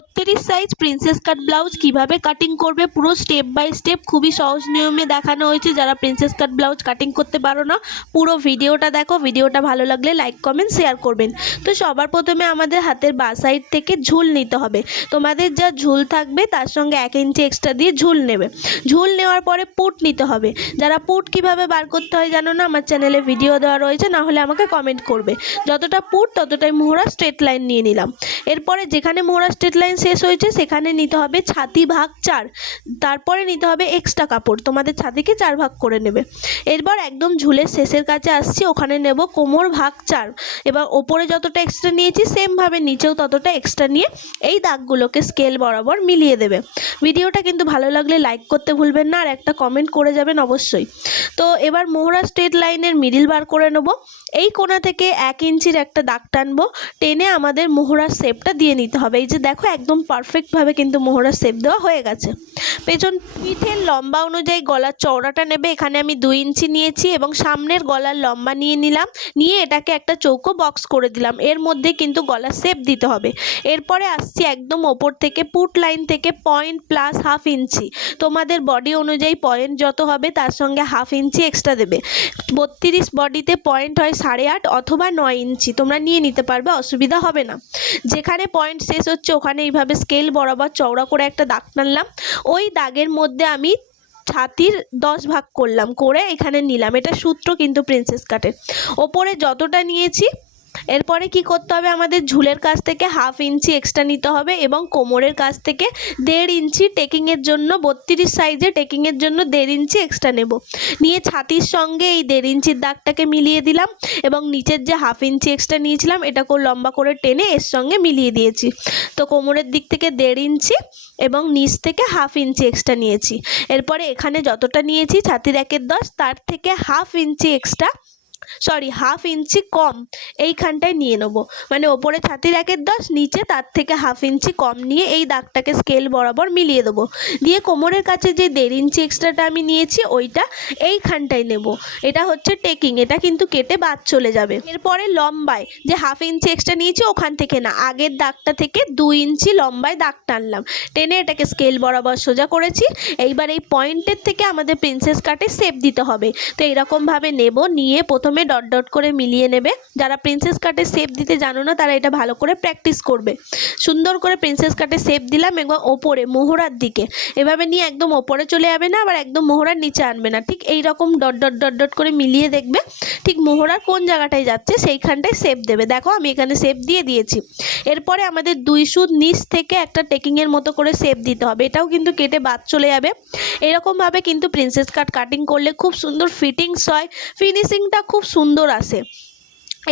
বত্রিশ size princess cut blouse কীভাবে cutting করবে পুরো স্টেপ বাই স্টেপ খুবই সহজ নিয়মে দেখানো হয়েছে। যারা প্রিন্সেস কাট ব্লাউজ কাটিং করতে পারো না, পুরো ভিডিওটা দেখো। ভিডিওটা ভালো লাগলে লাইক কমেন্ট শেয়ার করবেন। তো সবার প্রথমে আমাদের হাতের বা সাইড থেকে ঝুল নিতে হবে। তোমাদের যা ঝুল থাকবে, তার সঙ্গে এক ইঞ্চি এক্সট্রা দিয়ে ঝুল নেবে। ঝুল নেওয়ার পরে পুট নিতে হবে। যারা পুট কীভাবে বার করতে হয় জানো না? আমার চ্যানেলে ভিডিও দেওয়া রয়েছে, না হলে আমাকে কমেন্ট করবে। যতটা পুট ততটাই মোহরা স্ট্রেট লাইন নিয়ে নিলাম। এরপরে যেখানে মোহরা স্ট্রেট লাইন শেষ হয়েছে, সেখানে নিতে হবে ছাতি ভাগ চার। তারপরে নিতে হবে এক্সট্রা কাপড়। তোমাদের ছাতিকে চার ভাগ করে নেবে। এরপর একদম ঝুলের শেষের কাছে আসছি, ওখানে নেব কোমর ভাগ চার। এবার ওপরে যতটা এক্সট্রা নিয়েছি সেমভাবে নিচেও ততটা এক্সট্রা নিয়ে এই দাগগুলোকে স্কেল বরাবর মিলিয়ে দেবে। ভিডিওটা কিন্তু ভালো লাগলে লাইক করতে ভুলবেন না, আর একটা কমেন্ট করে যাবেন অবশ্যই। তো এবার মোহরা স্ট্রেট লাইনের মিডিল বার করে নেব। এই কোণা থেকে এক ইঞ্চির একটা দাগ টানবো, টেনে আমাদের মোহরার শেপটা দিয়ে নিতে হবে। এই যে দেখো একদম পারফেক্টভাবে কিন্তু মোহরার শেপ দেওয়া হয়ে গেছে। পেছন পিঠের লম্বা অনুযায়ী গলার চওড়াটা নেবে, এখানে আমি দুই ইঞ্চি নিয়েছি এবং সামনের গলার লম্বা নিয়ে নিলাম, নিয়ে এটাকে একটা চৌকো বক্স করে দিলাম, এর মধ্যে কিন্তু গলার শেপ দিতে হবে। এরপরে আসছি একদম ওপর থেকে পুট লাইন থেকে পয়েন্ট প্লাস হাফ ইঞ্চি। তোমাদের বডি অনুযায়ী পয়েন্ট যত হবে, তার সঙ্গে হাফ ইঞ্চি এক্সট্রা দেবে। বত্রিশ বডিতে পয়েন্ট হয় সাড়ে আট অথবা নয় ইঞ্চি, তোমরা নিয়ে নিতে পারবে, অসুবিধা হবে না। যেখানে পয়েন্ট শেষ হচ্ছে, ওখানে এইভাবে স্কেল বরাবর চওড়া করে একটা দাগ টানলাম। ওই দাগের মধ্যে আমি ছাতির দশ ভাগ করলাম, করে এখানে নিলাম। এটা সূত্র কিন্তু প্রিন্সেস কাটের ওপরে যতটা নিয়েছি এরপরে কি করতে হবে? আমাদের ঝুলের কাছ থেকে হাফ ইঞ্চি এক্সট্রা নিতে হবে এবং কোমরের কাছ থেকে দেড় ইঞ্চি টেকিংয়ের জন্য, বত্রিশ সাইজে টেকিংয়ের জন্য দেড় ইঞ্চি এক্সট্রা নেব। নিয়ে ছাতির সঙ্গে এই দেড় ইঞ্চির দাগটাকে মিলিয়ে দিলাম এবং নিচের যে হাফ ইঞ্চি এক্সট্রা নিয়েছিলাম, এটাকেও লম্বা করে টেনে এর সঙ্গে মিলিয়ে দিয়েছি। তো কোমরের দিক থেকে দেড় ইঞ্চি এবং নিচ থেকে হাফ ইঞ্চি এক্সট্রা নিয়েছি। এরপরে এখানে যতটা নিয়েছি, ছাতির একের দশ, তার থেকে half inch extra sorry half inch কম। এইখানটায় নিয়ে নেব। মানে ওপরে ছাতির একের দশ, নিচে তার থেকে হাফ ইঞ্চি কম নিয়ে এই দাগটাকে স্কেল বরাবর মিলিয়ে দেবো। দিয়ে কোমরের কাছে যে দেড় ইঞ্চি এক্সট্রাটা আমি নিয়েছি, ওইটা এইখানটায় নেব। এটা হচ্ছে টেকিং এটা কিন্তু কেটে বাদ চলে যাবে। এরপরে লম্বায়, যে হাফ ইঞ্চি এক্সট্রা নিয়েছি, ওখান থেকে না, আগের দাগটা থেকে দুই ইঞ্চি লম্বায় দাগ টানলাম। টেনে এটাকে স্কেল বরাবর সোজা করেছি। এইবার এই পয়েন্টের থেকে আমাদের প্রিন্সেস কাটে শেপ দিতে হবে। তো এইরকমভাবে নেব, নিয়ে প্রথমে ডট ডট করে মিলিয়ে নেবে। যারা প্রিন্সেস কাটে শেপ দিতে জানো না, তারা এটা ভালো করে প্র্যাকটিস করবে। সুন্দর করে প্রিন্সেস কাটে শেপ দিলাম এবং ওপরে মোহরার দিকে। এভাবে নিয়ে একদম ওপরে চলে যাবে না, আবার একদম মোহরার নিচে আনবে না। ঠিক এই রকম ডট ডট ডট ডট করে মিলিয়ে দেখবে, ঠিক মোহরার কোন জায়গাটায় যাচ্ছে সেইখানটায় শেপ দেবে। দেখো আমি এখানে শেপ দিয়ে দিয়েছি। এরপরে আমাদের দুই সুদ নিচ থেকে একটা টেকিংয়ের মতো করে শেপ দিতে হবে। এটাও কিন্তু কেটে বাদ চলে যাবে। এরকমভাবে কিন্তু প্রিন্সেস কাট কাটিং করলে খুব সুন্দর ফিটিংস হয়। ফিনিশিংটা খুব সুন্দর আসে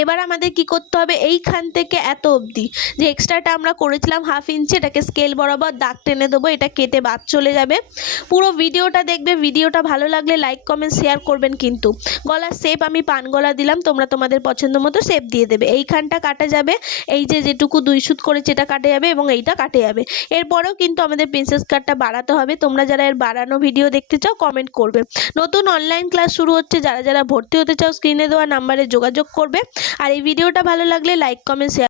এবার আমাদের কি করতে হবে? এইখান থেকে এত অবধি। যে এক্সট্রাটা আমরা করেছিলাম হাফ ইঞ্চি এটাকে স্কেল বরাবর দাগ টেনে দেবো, এটা কেটে বাদ চলে যাবে। পুরো ভিডিওটা দেখবে, ভিডিওটা ভালো লাগলে লাইক কমেন্ট শেয়ার করবেন কিন্তু। গলার শেপ আমি পান গলা দিলাম, তোমরা তোমাদের পছন্দ মতো শেপ দিয়ে দেবে। এইখানটা কাটা যাবে, এই যে যেটুকু দুই সুত করেছে এটা কাটে যাবে এবং এইটা কাটে যাবে। এরপরেও কিন্তু আমাদের প্রিন্সেস কাটটা বাড়াতে হবে। তোমরা যারা এর বাড়ানো ভিডিও দেখতে চাও কমেন্ট করবে। নতুন অনলাইন ক্লাস শুরু হচ্ছে, যারা যারা ভর্তি হতে চাও স্ক্রিনে দেওয়া নাম্বারে যোগাযোগ করবে। আর এই ভিডিওটা ভালো লাগলে লাইক কমেন্ট শেয়ার